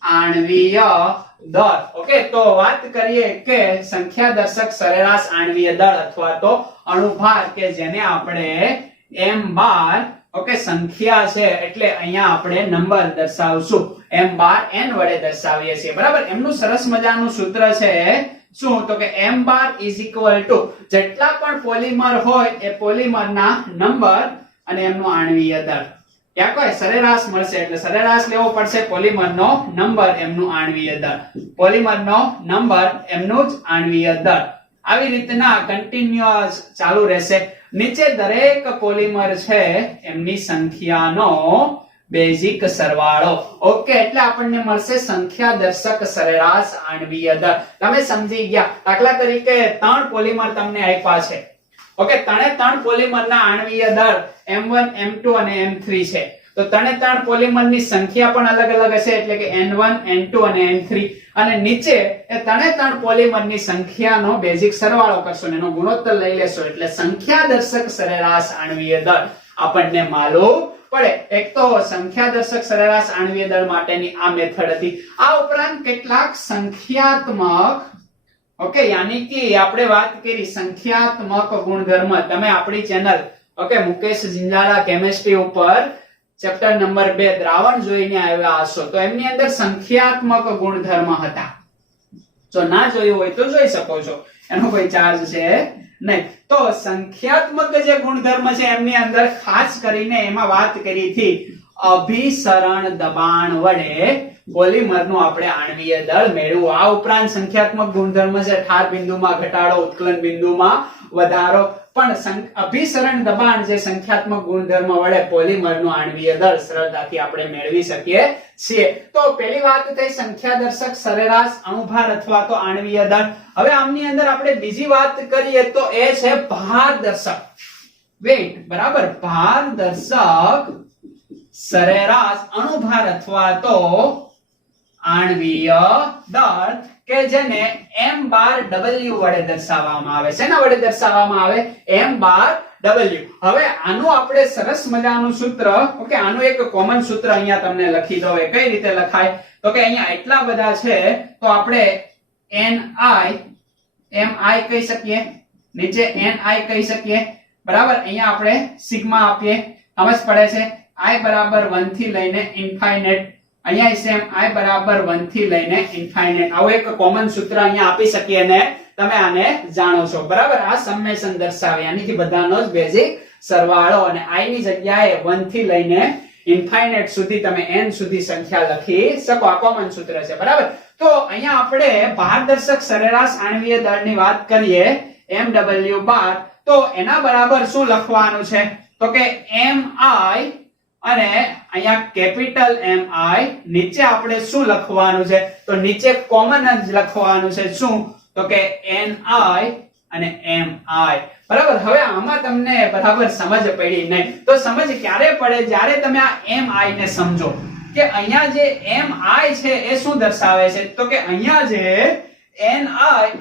આણ્વીય દળ. ઓકે, તો વાત કરીએ કે સંખ્યા દર્શક સરેરાશ આણ્વીય દળ અથવા તો અણુભાર કે જેને આપણે m12, ઓકે, સંખ્યા છે એટલે અહીંયા આપણે નંબર દર્શાવશું, m12 n વડે દર્શાવીએ છીએ, બરાબર. એમનું સરસ મજાનું સૂત્ર છે શું? તો કે m12 જેટલા પણ પોલિમર હોય એ પોલિમરના નંબર અને એમનું આણ્વીય દળ. ત્યાં કોઈ સરેરાશ મળશે એટલે સરેરાશ લેવો પડશે, પોલિમરનો નંબર એમનું આણ્વીય દળ, પોલિમરનો નંબર એમનું જ આણ્વીય દળ. આવી રીતના કન્ટિન્યુઅસ ચાલુ રહેશે. નીચે દરેક પોલિમર છે એમની સંખ્યાનો બેઝિક સરવાળો. ઓકે, એટલે આપણને મળશે સંખ્યા દર્શક સરેરાશ આણ્વીય દળ. તમે સમજી ગયા. દાખલા તરીકે 3 પોલિમર તમને આપ્યા છે. ઓકે, ત્રણ પોલિમરના આણ્વીય દળ m1 m2 અને m3 છે. તો ત્રણ પોલિમરની સંખ્યા પણ અલગ અલગ હશે એટલે કે n1 n2 અને n3, અને નીચે એ ત્રણ પોલિમરની સંખ્યાનો બેઝિક સરવાળો કરશો ને એનો ગુણોત્તર લઈ લેશો એટલે સંખ્યા દર્શક સરેરાશ આણ્વીય દળ આપણને માલુમ પડે. એક તો સંખ્યા દર્શક સરેરાશ આણ્વીય દળ માટેની આ મેથડ હતી. આ ઉપરાંત કેટલાક સંખ્યાત્મક, ઓકે, યાની કે આપણે વાત કરી સંખ્યાત્મક ગુણધર્મ. તમે આપણી ચેનલ, ઓકે, મુકેશ જિંજાલા કેમિસ્ટ્રી ઉપર ચેપ્ટર નંબર 2 દ્રાવણ જોઈને આવ્યા હશો. તો એમની અંદર સંખ્યાત્મક ગુણધર્મ હતા. જો ના જોયું હોય તો જોઈ શકો છો, એનો કોઈ ચાર્જ છે નહીં. તો સંખ્યાત્મક જે ગુણધર્મ છે એમની અંદર ખાસ કરીને એમાં વાત કરી હતી અભિસરણ દબાણ વડે પોલિમરનું આપણે આણ્વીય દળ મેળવવું. આ ઉપરાંત સંખ્યાત્મક ગુણધર્મ છે ઠાર બિંદુમાં ઘટાડો, ઉત્કલન બિંદુમાં વધારો. પણ અભિસરણ દબાણ જે સંખ્યાત્મક ગુણધર્મ વડે પોલિમરનું આણ્વીય દળ સરળતાથી આપણે મેળવી શકીએ છીએ. તો પહેલી વાત થઈ સંખ્યા દર્શક સરેરાશ અણુભાર અથવા તો આણ્વીય દળ. હવે આમની અંદર આપણે બીજી વાત કરીએ તો એ છે ભાર દર્શક, વેઇટ, બરાબર. ભાર દર્શક સરેરાશ અણુભાર અથવા તો આણ્વીય દળ કે જેને m12w વડે દર્શાવવામાં આવે. શેના વડે દર્શાવવામાં આવે? m12w. હવે આનું આપણે સરસ મજાનું સૂત્ર, ઓકે, આનું એક કોમન સૂત્ર અહીંયા તમને લખી દઉં. એ કઈ રીતે લખાય? તો કે અહીંયા એટલા બધા છે તો આપણે mi કહી શકીએ, નીચે ni કહી શકીએ, બરાબર. અહીંયા આપણે સિગ્મા આપીએ, સમજ પડે છે. i બરાબર 1 થી લઈને ઇન્ફાઇનાઇટ, અહીંયા સેમ i બરાબર 1 થી લઈને ઇન્ફાઇનાઇટ. આવું એક કોમન સૂત્ર અહીંયા આપી શકીએ ને તમે આને જાણો છો, બરાબર. આ સમેશન દર્શાવે, આનીથી બધાનો જ બેઝિક સરવાળો, અને i ની જગ્યાએ 1 થી લઈને ઇન્ફાઇનાઇટ સુધી તમે n સુધી સંખ્યા લખી શકો. આ કોમન સૂત્ર છે, બરાબર. તો અહીંયા આપણે ભારદર્શક સરેરાશ આણ્વીય દળની વાત કરીએ mw12, તો એના બરાબર શું લખવાનું છે? તો કે mi અને અહીંયા કેપિટલ mi, નીચે આપણે શું લખવાનું છે? તો નીચે કોમન જ લખવાનું છે. શું? તો કે ni અને mi, બરાબર. હવે આમાં તમને બરાબર સમજ પડી નહીં. તો સમજ ક્યારે પડે? જ્યારે તમે આ mi ને સમજો કે અહીંયા જે mi છે એ શું દર્શાવે છે? તો કે અહીંયા જે ni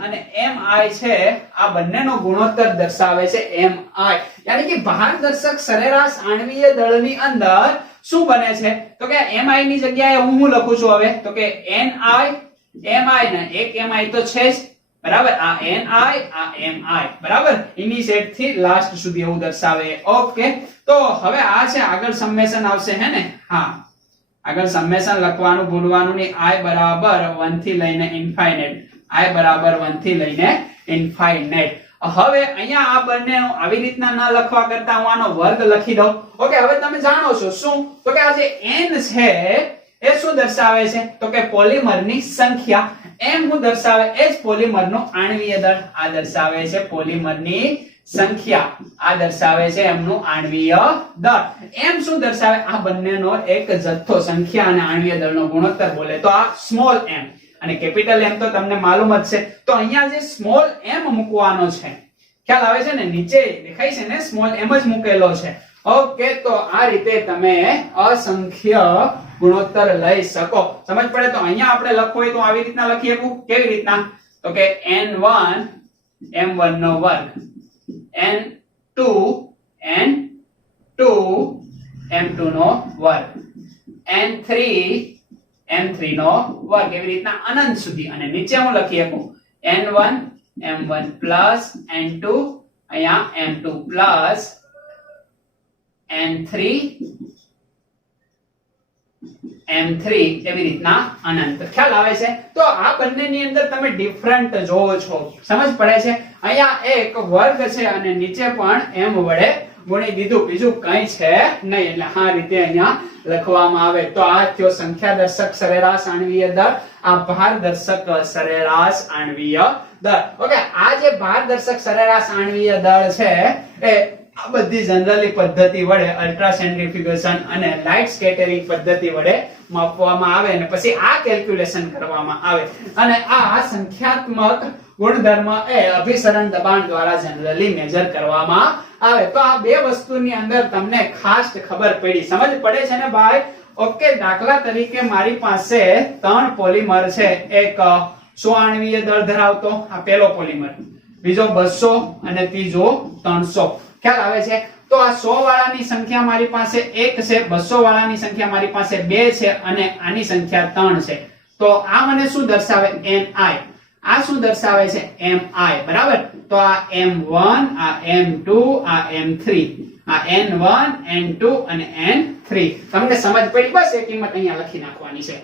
અને mi છે આ બંનેનો ગુણોત્તર દર્શાવે છે mi. યાની કે ભારદર્શક સરેરાશ આણ્વીય દળની અંદર શું બને છે? તો કે mi ની જગ્યાએ હું લખું છું હવે, તો કે ni mi ને એક mi તો છે જ, બરાબર. આ ni આ mi, બરાબર. ઇનિશિયેટ થી લાસ્ટ સુધી એવું દર્શાવે. ઓકે, તો હવે આ છે આગળ સમેશન આવશે, હે ને? હા, આગળ સમેશન લખવાનું ભૂલવાનું નહીં. i બરાબર 1 થી લઈને ઇન્ફાઇનાઇટ, i બરાબર 1 થી લઈને ઇન્ફાઇનાઇટ. હવે અહીંયા આ બંને આવી રીતના ન લખવા કરતા હું આનો વર્ગ લખી દઉં. ઓકે, હવે તમે જાણો છો શું? તો કે આ જે n છે એ શું દર્શાવે છે? તો કે પોલિમરની સંખ્યા. m હું દર્શાવે એ જ પોલિમરનું આણ્વીય દળ. આ દર્શાવે છે પોલિમરની સંખ્યા, આ દર્શાવે છે એમનું આણ્વીય દળ. m શું દર્શાવે? આ બંનેનો એક જથ્થો, સંખ્યા અને આણ્વીય દળનો ગુણોત્તર બોલે તો આ સ્મોલ m, અને કેપિટલ M તો તમને માલુમ જ છે. તો અહીંયા જે સ્મોલ m મૂકવાનો છે, ખ્યાલ આવે છે ને? નીચે દેખાય છે ને સ્મોલ m જ મૂકેલો છે. ઓકે, તો આ રીતે તમે અસંખ્ય ગુણોત્તર લઈ શકો. સમજ પડે? તો અહીંયા આપણે લખવું હોય તો આવી રીતના લખી શકું. કેવી રીતના? તો કે n1 m1 નો વર્ગ, n2 n2 m2 નો વર્ગ, n3 m3 નો વર્ગ, એવી રીતના અનંત સુધી. અને નીચે હું લખી શકું n1 m1 પ્લસ n2 અહીંયા m2 પ્લસ n3 m3 એવી રીતના અનંત. ખ્યાલ આવે છે? તો આ બંનેની અંદર તમે ડિફરન્ટ જોવો છો. સમજ પડે છે? અહીંયા એક વર્ગ છે અને નીચે પણ m વડે ગુણી દીધું, બીજું કંઈ છે નહીં. એટલે આ રીતે અહીંયા લખવામાં આવે. તો આ થયો સંખ્યા દર્શક સરેરાશ આણ્વીય દર, આ ભાર દર્શક સરેરાશ આણ્વીય દર. ઓકે, આ જે ભાર દર્શક સરેરાશ આણ્વીય દર છે એ આ બધી જનરલી પદ્ધતિ વડે અલ્ટ્રા સેન્ટ્રીફ્યુગેશન અને લાઇટ સ્કેટરિંગ પદ્ધતિ વડે માપવામાં આવે અને પછી આ કેલ્ક્યુલેશન કરવામાં આવે. અને આ સંખ્યાત્મક ગુણધર્મ એ અભિસરણ દબાણ દ્વારા જનરલી મેજર કરવામાં આવે. તો આ બે વસ્તુની અંદર તમને ખાસ ખબર પડી. સમજ પડે છે ને ભાઈ? ઓકે, દાખલા તરીકે મારી પાસે 3 પોલિમર છે. એક 100 આણ્વીય દળ ધરાવતો આ પહેલો પોલિમર, બીજો 200 અને ત્રીજો 300. ખ્યાલ આવે છે? તો આ 100 વાળાની સંખ્યા મારી પાસે 1 છે, 200 વાળાની સંખ્યા મારી પાસે 2 છે અને આની સંખ્યા 3 છે. તો આ મને શું દર્શાવે? ni. આ શું દર્શાવે છે? mi. બરાબર? તો આ m1, આ m2, આ m3, આ n1, n2 અને n3. તમને સમજ પડી? બસ એક કિંમત અહીંયા લખી નાખવાની છે.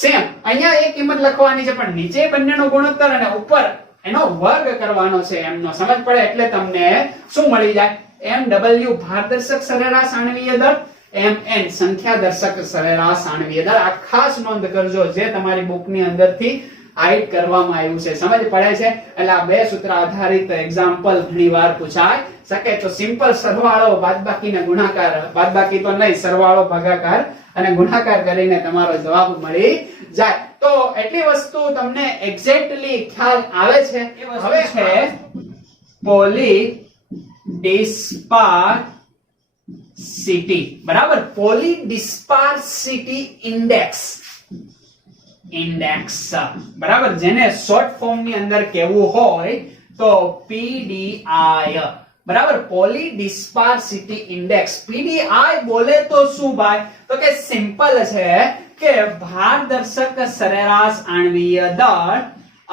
સેમ અહીંયા એક કિંમત લખવાની છે, પણ નીચે બંનેનો ગુણોત્તર અને ઉપર એનો વર્ગ કરવાનો છે એમનો. સમજ પડે? એટલે તમને શું મળી જાય? mw ભારદર્શક સરેરાશ આણ્વીય દળ, mn સંખ્યા દર્શક સરેરાશ આણ્વીય દળ. આ ખાસ નોંધ કરજો, જે તમારી બુકની અંદરથી હાઇડ કરવામાં આવ્યું છે. સમજ પડે છે? એટલે આ બે સૂત્ર આધારિત એક્ઝામ્પલ ઘણીવાર પૂછાય શકે. તો સિમ્પલ સરવાળો બાદબાકી ને ગુણાકાર, બાદબાકી તો નહીં, સરવાળો ભાગાકાર અને ગુણાકાર કરીને તમારો જવાબ મળી જાય. તો એટલી વસ્તુ તમને એક્ઝેક્ટલી ખ્યાલ આવે છે. હવે છે પોલીડિસ્પાર્સિટી. બરાબર? પોલીડિસ્પાર્સિટી ઇન્ડેક્સ. ઇન્ડેક્સ, બરાબર, જેને શોર્ટ ફોર્મ ની અંદર કહેવું હોય તો PDI. બરાબર? પોલીડિસ્પાર્સિટી ઇન્ડેક્સ. PDI બોલે તો શું ભાઈ? તો કે સિમ્પલ છે કે ભાર દર્શક સરેરાશ આણ્વીય દળ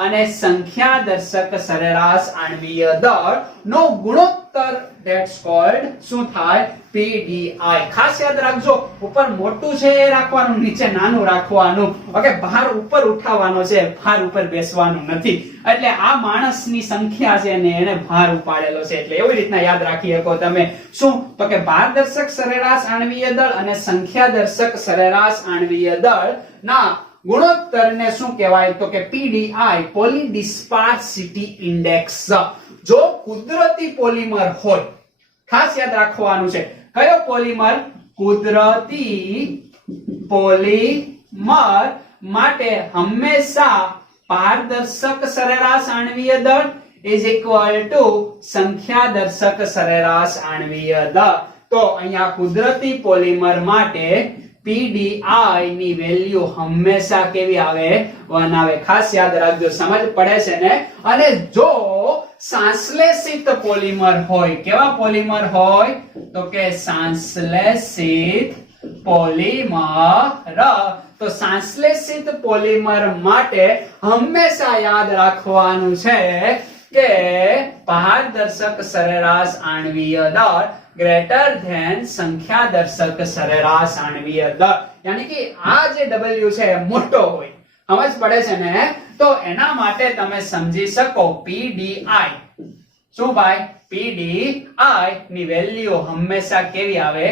અને સંખ્યા દર્શક સરેરાશ આણ્વીય દળ નો ગુણોત્તર, ધેટ્સ કોલ્ડ શું થાય? PDI. ખાસ યાદ રાખજો, ઉપર મોટું છે એ રાખવાનું, નીચે નાનું રાખવાનું. ઓકે, ભાર ઉપર ઉઠાવવાનો છે, ભાર ઉપર બેસવાનું નથી. એટલે આ માણસની સંખ્યા છે ને એને ભાર ઉપાડેલો છે, એટલે એવી રીતના યાદ રાખી શકો તમે. શું? તો કે ભાર દર્શક સરેરાશ આણ્વીય દળ અને સંખ્યા દર્શક સરેરાશ આણ્વીય દળ ના ગુણોત્તરને શું કહેવાય? તો કે PDI, પોલીડિસ્પાર્સિટી ઇન્ડેક્સ. જો કુદરતી પોલિમર હોય, ખાસ યાદ રાખવાનું છે, કયો પોલિમર? કુદરતી પોલિમર માટે હંમેશા પારદર્શક સરેરાશ આણ્વીય દળ ઇઝ ઇક્વલ ટુ સંખ્યા દર્શક સરેરાશ આણ્વીય દળ. તો અહીંયા કુદરતી પોલિમર માટે PDI ની વેલ્યુ હંમેશા કેવી આવે? 1 આવે. ખાસ યાદ રાખજો. સમજ પડે છે ને? અને જો સંશ્લેષિત પોલિમર હોય, કેવા પોલિમર હોય? તો કે સંશ્લેષિત પોલિમર. તો સંશ્લેષિત પોલિમર માટે હંમેશા યાદ રાખવાનું છે કે પારદર્શક સરેરાશ આણ્વીય દળ ગ્રેટર ધેન સંખ્યા દર્શક સરેરાશ આણ્વીય દળ. યાની કે આ જે W છે મોટો હોય. સમજ પડે છે ને? તો એના માટે તમે સમજી શકો PDI. શું ભાઈ? PDI ની વેલ્યુ હંમેશા કેવી આવે?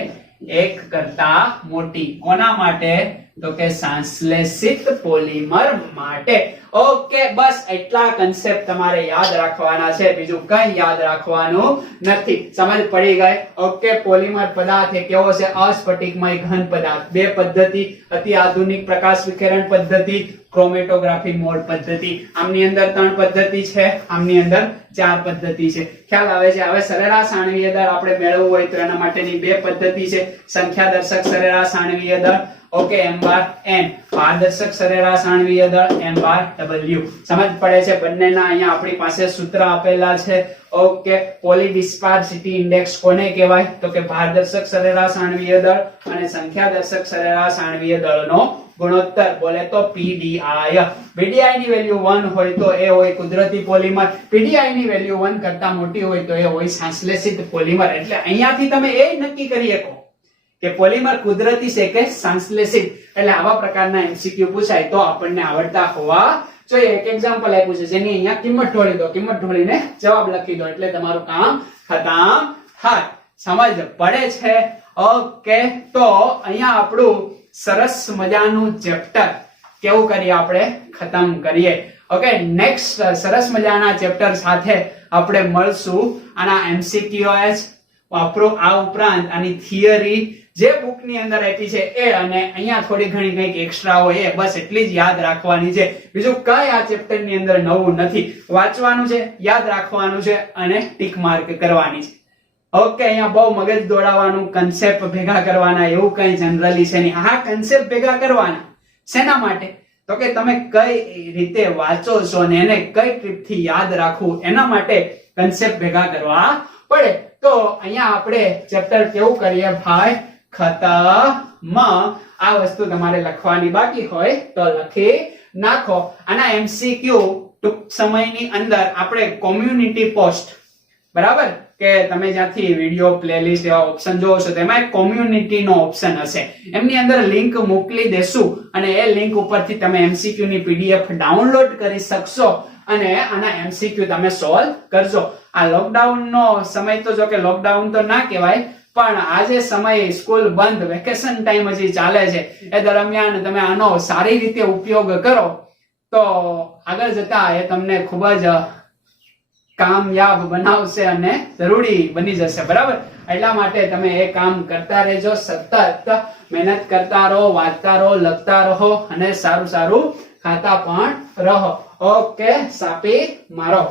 1 કરતા મોટી. કોના માટે? તો કે સંશ્લેષિત પોલિમર માટે. ઓકે, બસ એટલા કન્સેપ્ટ તમારે યાદ રાખવાના છે, બીજું કઈ યાદ રાખવાનું નથી. સમજ પડી ગઈ? ઓકે, પોલિમર પદાર્થ એ કેવો છે? અસ્ફટિકમય ઘન પદાર્થ. બે પદ્ધતિ, અતિ આધુનિક પ્રકાશ વિકિરણ પદ્ધતિ, ક્રોમેટોગ્રાફી મોડ પદ્ધતિ. આમની અંદર 3 પદ્ધતિ છે, આમની અંદર 4 પદ્ધતિ છે. ખ્યાલ આવે છે? હવે સરેરાશ આણવીય દળ આપણે મેળવવું હોય તો એના માટેની 2 પદ્ધતિ છે. સંખ્યા દર્શક સરેરાશ આણવીય દળ ઓકે m બાર n, પારદર્શક સરેરાશ આણવીય દળ m બાર w. સમજ પડે છે? બંનેના અહીંયા આપણી પાસે સૂત્ર આપેલા છે. ઓકે, પોલીડિસ્પાર્સિટી ઇન્ડેક્સ કોને કહેવાય? તો કે પારદર્શક સરેરાશ આણવીય દળ અને સંખ્યા દર્શક સરેરાશ આણવીય દળનો ગુણોત્તર, બોલે તો PDI. PDI ની વેલ્યુ 1 હોય તો એ હોય કુદરતી પોલિમર, PDI ની વેલ્યુ 1 કરતા મોટી હોય તો એ હોય સંશ્લેષિત પોલિમર. એટલે અહીંયાથી તમે એ નક્કી કરી શકો કે પોલિમર કુદરતી છે કે સંશ્લેષિત. એટલે આવા પ્રકારના MCQ પૂછાય તો આપણને આવડતા હોવા જોઈએ. એક એક્ઝામ્પલ આપ્યું છે જેની અહીંયા કિંમત ઢોળી દો, કિંમત ઢોળીને જવાબ લખી દો એટલે તમારું કામ ખતમ થાય. સમજ પડે છે? ઓકે, તો અહીંયા આપણું સરસ મજાનું ચેપ્ટર કેવું કરીએ આપણે ખતમ કરીએ. ઓકે, નેક્સ્ટ સરસ મજાના ચેપ્ટર સાથે આપણે મળશું. આના MCQs વાપરો, આ ઉપરાંત આની થિયરી જે બુક ની અંદર આપી છે એ, અને અહીંયા થોડી ઘણી કંઈક એક્સ્ટ્રા હોય એ બસ એટલી જ યાદ રાખવાની છે. બીજું કઈ આ ચેપ્ટર ની અંદર નવું નથી. વાંચવાનું છે, યાદ રાખવાનું છે અને ટીક માર્ક કરવાની છે. ઓકે, અહીંયા બહુ મગજ દોડાવવાનું, કન્સેપ્ટ ભેગા કરવાના એવું કઈ જનરલી છે નહીં. આ કન્સેપ્ટ ભેગા કરવાના શેના માટે? તો કે તમે કઈ રીતે વાંચો છો અને એને કઈ ટ્રીપ થી યાદ રાખવું એના માટે કન્સેપ્ટ ભેગા કરવા પડે. તો અહીંયા આપણે ચેપ્ટર કેવું કરીએ ભાઈ ખતમ. આ વસ્તુ તમારે લખવાની બાકી હોય તો લખી નાખો. આના MCQ ટૂંક સમયની અંદર આપણે કોમ્યુનિટી પોસ્ટ, બરાબર, કે તમે જ્યાંથી વિડિયો પ્લેલિસ્ટ એવા ઓપ્શન જોવો છો તેમાં એક કોમ્યુનિટી નો ઓપ્શન હશે, એમની અંદર લિંક મોકલી દેશું અને એ લિંક ઉપરથી તમે MCQ ની PDF ડાઉનલોડ કરી શકશો અને આના MCQ તમે સોલ્વ કરજો. આ લોકડાઉન નો સમય તો જો કે લોકડાઉન તો ના કહેવાય, પણ આજે સમય સ્કૂલ બંધ, વેકેશન ટાઈમ હજી ચાલે છે, એ દરમિયાન તમે આનો સારી રીતે ઉપયોગ કરો તો આગળ જતા એ તમને ખૂબ જ કામયાબ બનાવશે અને જરૂરી બની જશે. બરાબર, એટલા માટે તમે એ કામ કરતા રહેજો, સતત મહેનત કરતા રહો, વાંચતા રહો, લખતા રહો અને સારું સારું ખાતા પણ રહો. ઓકે, સાપી મારો.